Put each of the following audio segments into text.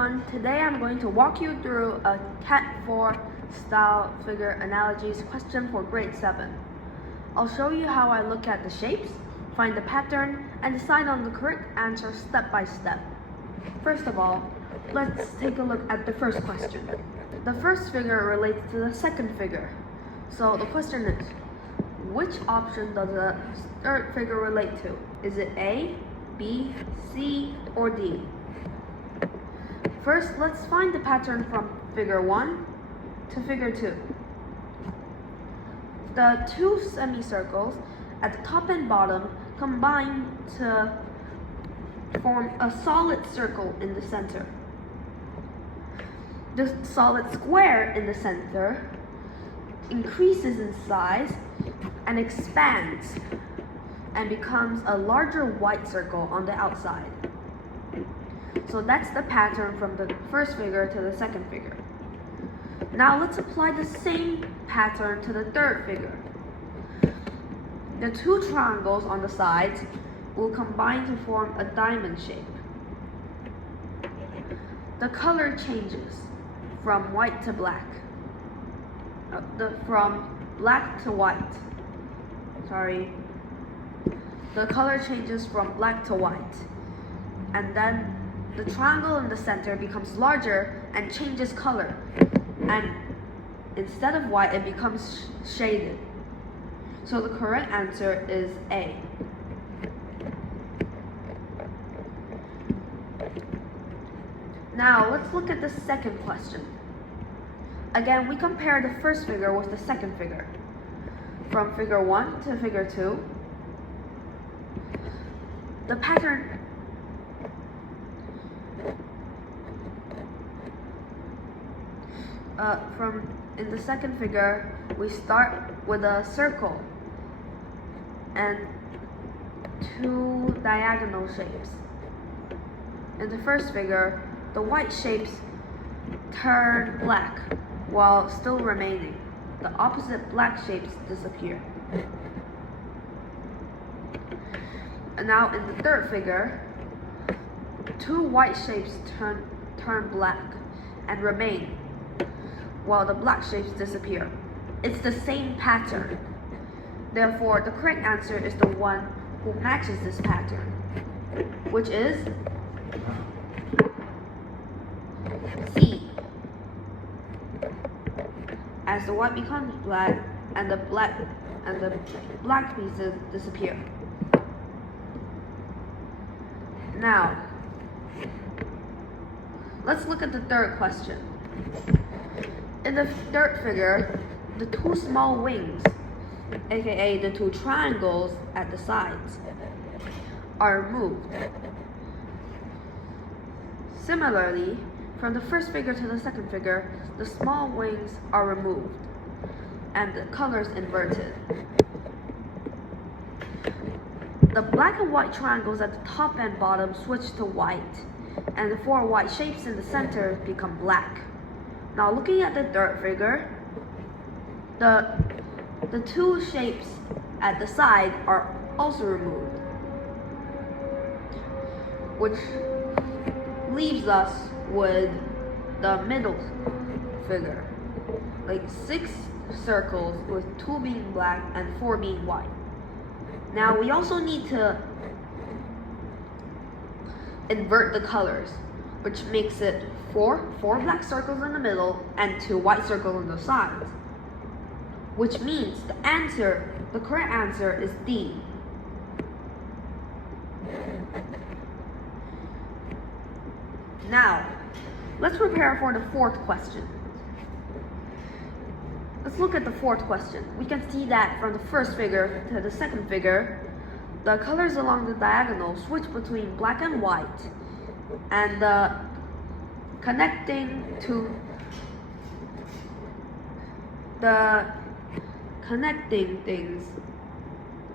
everyone, today I'm going to walk you through a CAT4 style figure analogies question for grade 7. I'll show you how I look at the shapes, find the pattern, and decide on the correct answer step by step. First of all, let's take a look at the first question. The first figure relates to the second figure. So the question is, which option does the third figure relate to? Is it A, B, C, or D? First, let's find the pattern from figure 1 to figure 2. The two semicircles at the top and bottom combine to form a solid circle in the center. The solid square in the center increases in size and expands and becomes a larger white circle on the outside. So that's the pattern from the first figure to the second figure. Now let's apply the same pattern to the third figure. The two triangles on the sides will combine to form a diamond shape. The color changes from white to black. From black to white. The color changes from black to white. And then the triangle in the center becomes larger and changes color. And instead of white, it becomes shaded. So the correct answer is A. Now let's look at the second question. Again, we compare the first figure with the second figure. From figure 1 to figure 2, the pattern in the second figure, we start with a circle and two diagonal shapes. In the first figure, the white shapes turn black while still remaining. The opposite black shapes disappear. And now in the third figure, two white shapes turn black and remain, while the black shapes disappear. It's the same pattern. Therefore, the correct answer is the one who matches this pattern, which is C. As the white becomes black and the black pieces disappear. Now, let's look at the third question. In the third figure, the two small wings, aka the two triangles at the sides, are removed. Similarly, from the first figure to the second figure, the small wings are removed and the colors inverted. The black and white triangles at the top and bottom switch to white, and the four white shapes in the center become black. Now looking at the third figure, the two shapes at the side are also removed, which leaves us with the middle figure, like 6 circles with 2 being black and 4 being white. Now we also need to invert the colors, which makes it 4 black circles in the middle and 2 white circles on the sides, which means the correct answer is D. Now, let's prepare for the fourth question. Let's look at the fourth question. We can see that from the first figure to the second figure, the colors along the diagonal switch between black and white, and the connecting things,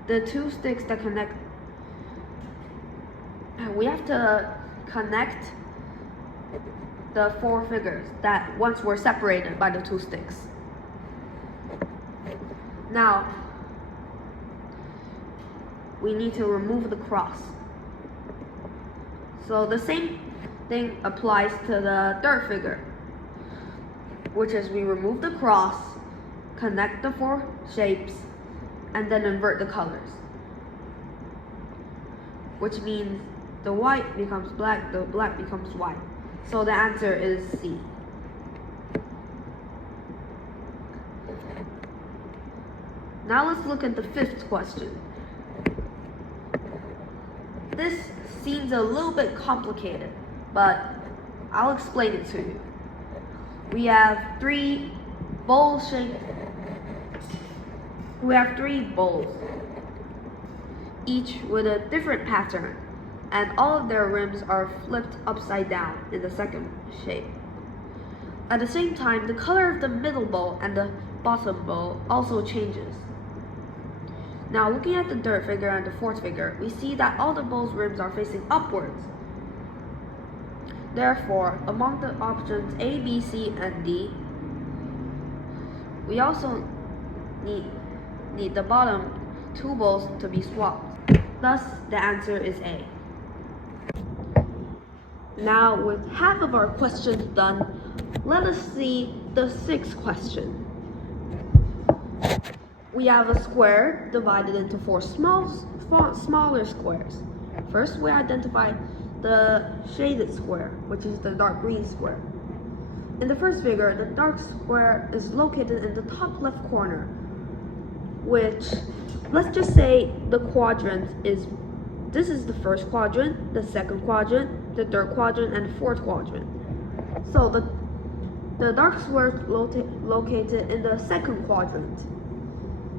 the two sticks that connect, we have to connect the 4 figures that once were separated by the 2 sticks. Now, we need to remove the cross. So the same thing applies to the third figure, which is we remove the cross, connect the four shapes, and then invert the colors, which means the white becomes black, the black becomes white. So the answer is C. Now let's look at the fifth question. This seems a little bit complicated, but I'll explain it to you. We have three bowls, each with a different pattern, and all of their rims are flipped upside down in the second shape. At the same time, the color of the middle bowl and the bottom bowl also changes. Now, looking at the third figure and the fourth figure, we see that all the bowl's rims are facing upwards. Therefore, among the options A, B, C, and D, we also need the bottom two bowls to be swapped. Thus, the answer is A. Now, with half of our questions done, let us see the sixth question. We have a square divided into four smaller squares. First, we identify the shaded square, which is the dark green square. In the first figure, the dark square is located in the top left corner, which, let's just say the quadrant is, this is the first quadrant, the second quadrant, the third quadrant, and the fourth quadrant. So the dark square is located in the second quadrant.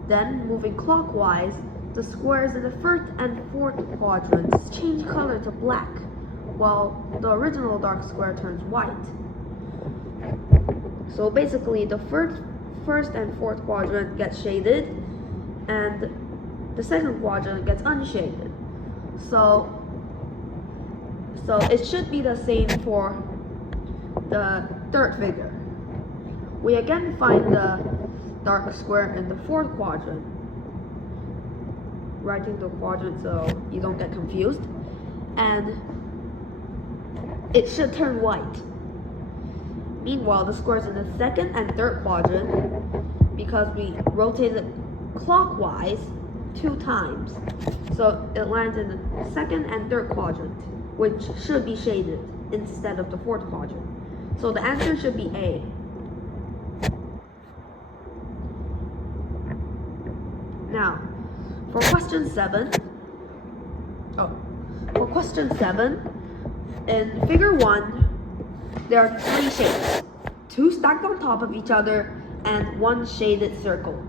Then, moving clockwise, the squares in the first and fourth quadrants change color to black, while the original dark square turns white. So basically, the first and fourth quadrant gets shaded, and the second quadrant gets unshaded. So it should be the same for the third figure. We again find the dark square in the fourth quadrant, writing the quadrant so you don't get confused, and it should turn white. Meanwhile, the squares in the second and third quadrant, because we rotated clockwise 2 times, so it lands in the second and third quadrant, which should be shaded instead of the fourth quadrant. So the answer should be A. Now, for question 7, in figure 1, there are 3 shapes, 2 stacked on top of each other and 1 shaded circle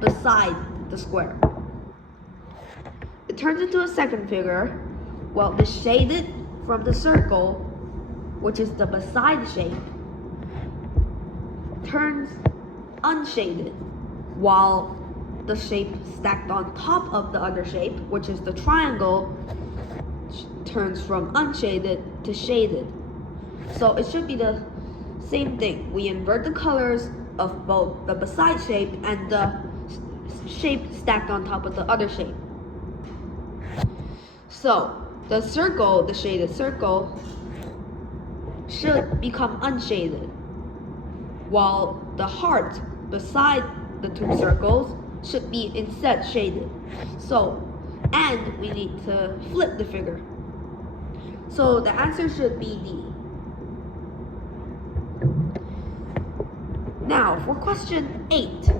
beside the square. It turns into a second figure. Well, the shaded from the circle, which is the beside shape, turns unshaded, while the shape stacked on top of the other shape, which is the triangle, turns from unshaded to shaded. So it should be the same thing. We invert the colors of both the beside shape and the shape stacked on top of the other shape. So the circle, the shaded circle, should become unshaded, while the heart beside the 2 circles should be instead shaded. And we need to flip the figure. So the answer should be D. Now for question 8.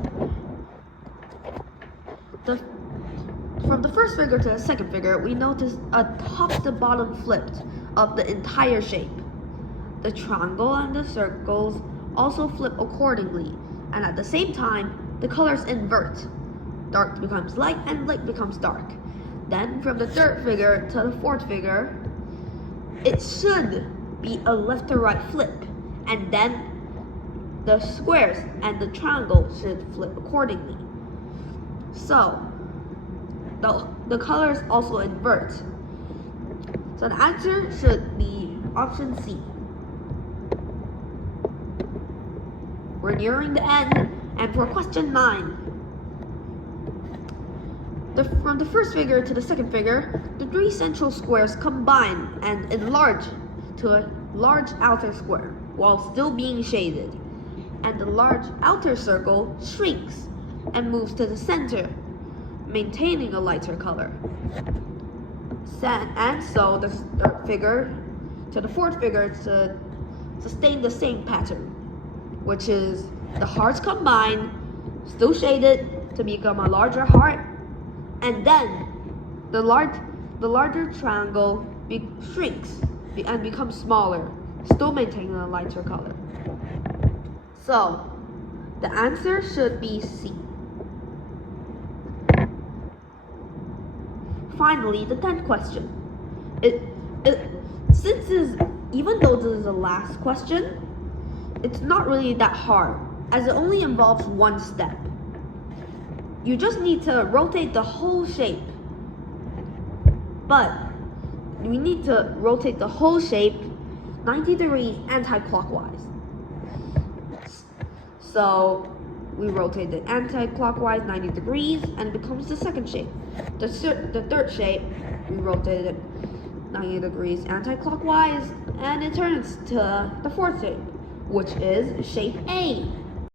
From the first figure to the second figure, we notice a top to bottom flipped of the entire shape. The triangle and the circles also flip accordingly, and at the same time, the colors invert. Dark becomes light and light becomes dark. Then from the third figure to the fourth figure, it should be a left to right flip, and then the squares and the triangle should flip accordingly. So the colors also invert. So the answer should be option C. We're nearing the end, and for question 9. From the first figure to the second figure, the 3 central squares combine and enlarge to a large outer square while still being shaded, and the large outer circle shrinks and moves to the center, maintaining a lighter color. And so the third figure to the fourth figure to sustain the same pattern, which is the hearts combine, still shaded to become a larger heart, and then the larger triangle shrinks and becomes smaller, still maintaining a lighter color. So the answer should be C. Finally, the 10th question. Even though this is the last question, it's not really that hard, as it only involves one step. You just need to rotate the whole shape. But we need to rotate the whole shape 90 degrees anti-clockwise. So we rotate it anti-clockwise 90 degrees and it becomes the second shape. The third shape, we rotate it 90 degrees anti-clockwise and it turns to the fourth shape, which is shape A.